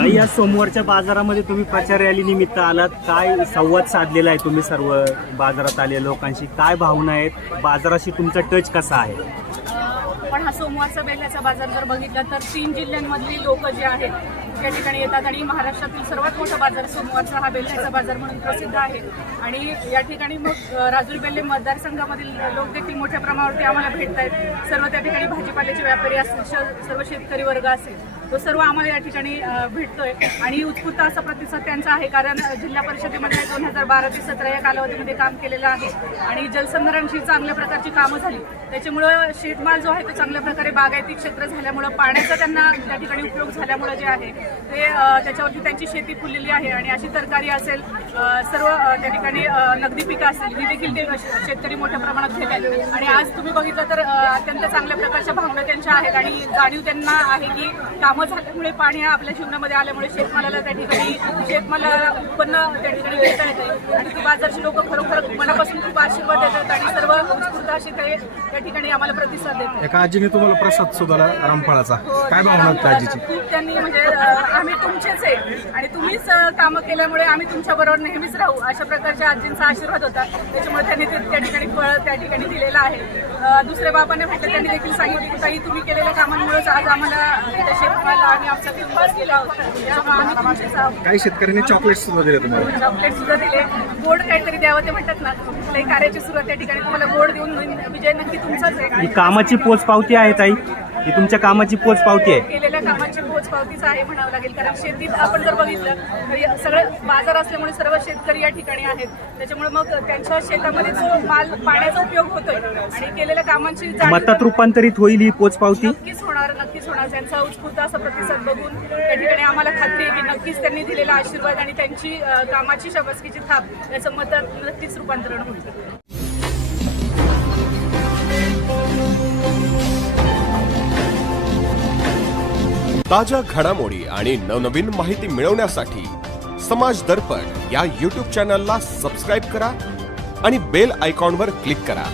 काही या सोमवारच्या बाजारामध्ये तुम्ही प्रचार रॅली निमित्त आलात, काय संवाद साधलेला आहे तुम्ही सर्व बाजारात आलेल्या लोकांशी, काय भावना आहेत, बाजाराशी तुमचा टच कसा आहे? पण हा सोमवारचा बेल्याचा बाजार जर बघितला तर 3 जिल्ह्यांमधली लोक जे आहेत त्या ठिकाणी येतात आणि महाराष्ट्रातील सर्वात मोठा बाजार सोमवारचा हा बेल्याचा बाजार म्हणून प्रसिद्ध आहे. आणि या ठिकाणी मग राजुरी बेल्ले मतदारसंघामधील लोक देखील मोठ्या प्रमाणावरती आम्हाला भेटत आहेत. सर्व त्या ठिकाणी भाजीपाल्याचे व्यापारी असतील, सर्व शेतकरी वर्ग असेल, तो सर्व आम्हाला या ठिकाणी भेटतोय आणि उत्स्फूर्त असा प्रतिसाद त्यांचा आहे. कारण जिल्हा परिषदेमध्ये 2012 ते 2017 या कालावधीमध्ये काम केलेलं आहे आणि जलसंधारणची चांगल्या प्रकारची कामं झाली. त्याच्यामुळं शेतमाल जो आहे तो चांगल्या प्रकारे बागायती क्षेत्र झाल्यामुळं, पाण्याचा त्यांना त्या ठिकाणी उपयोग झाल्यामुळं जे आहे ते त्याच्यावरती त्यांची शेती फुललेली आहे. आणि अशी तरकारी असेल, सर्व त्या ठिकाणी नगदी पिकं असतील, ही देखील ते शेतकरी मोठ्या प्रमाणात घेत आहेत. आणि आज तुम्ही बघितलं तर अत्यंत चांगल्या प्रकारच्या भावना त्यांच्या आहेत आणि जाणीव त्यांना आहे की कामं झाल्यामुळे, पाणी आपल्या जीवनामध्ये आल्यामुळे शेतमालाला त्या ठिकाणी शेतमालाला उत्पन्न त्या ठिकाणी घेता येते. आणि ती बाजारची लोक खरोखर मनापासून खूप आशीर्वाद देतात आणि सर्व उत्स्फूर्त अशी ते त्या ठिकाणी आम्हाला प्रतिसाद देतात. एका आजीने तुम्हाला प्रसाद सुद्धा रामफळाचा, काय भावना होती आजीची? खूप त्यांनी म्हणजे आम्ही तुमचेच आहे आणि तुम्हीच कामं केल्यामुळे आम्ही तुमच्याबरोबर नेहमीच राहू, अशा प्रकारच्या आजींचा आशीर्वाद होता. त्याच्यामुळे त्यांनी त्या ठिकाणी फळ त्या ठिकाणी दिलेलं आहे. दुसऱ्या बाबांनी भेटलं, त्यांनी देखील सांगितलं की ताई तुम्ही केलेल्या कामांमुळेच आज आम्हाला त्या शेतमाला आणि आमचा विश्वास केला होता. त्यामुळे आम्ही तुमचेच आहोत. काही शेतकऱ्यांनी चॉकलेट सुद्धा दिले तुम्हाला? चॉकलेट सुद्धा दिले, गोड काहीतरी द्यावं ते म्हणतात ना, कुठल्याही कार्याची सुरुवात त्या ठिकाणी तुम्हाला गोड देऊन विजय नक्की तुमचाच आहे. ही कामाची पोचपावती आहे ताई, ही तुमच्या कामाची पोचपावती आहे? केलेल्या कामाची पोचपावतीच आहे म्हणावं लागेल. कारण शेतीत आपण जर बघितलं तर सगळं बाजार असल्यामुळे सर्व शेतकरी या ठिकाणी आहेत. त्याच्यामुळे मग त्यांच्या शेतामध्ये जो माल पाण्याचा उपयोग होतोय आणि केलेल्या कामांची मतात रूपांतरित होईल ही पोचपावती? नक्कीच होणार, नक्कीच होणार. त्यांचा उत्स्फूर्त असा प्रतिसाद बघून त्या ठिकाणी आम्हाला खात्री आहे की नक्कीच त्यांनी दिलेला आशीर्वाद आणि त्यांची कामाची शाबासकीची थाप याचं मतात नक्कीच रूपांतरण होईल. ताज्या घडामोडी आणि नवनवीन माहिती मिळवण्यासाठी समाज दर्पण या YouTube चॅनलला सबस्क्राईब करा आणि बेल आयकॉनवर क्लिक करा.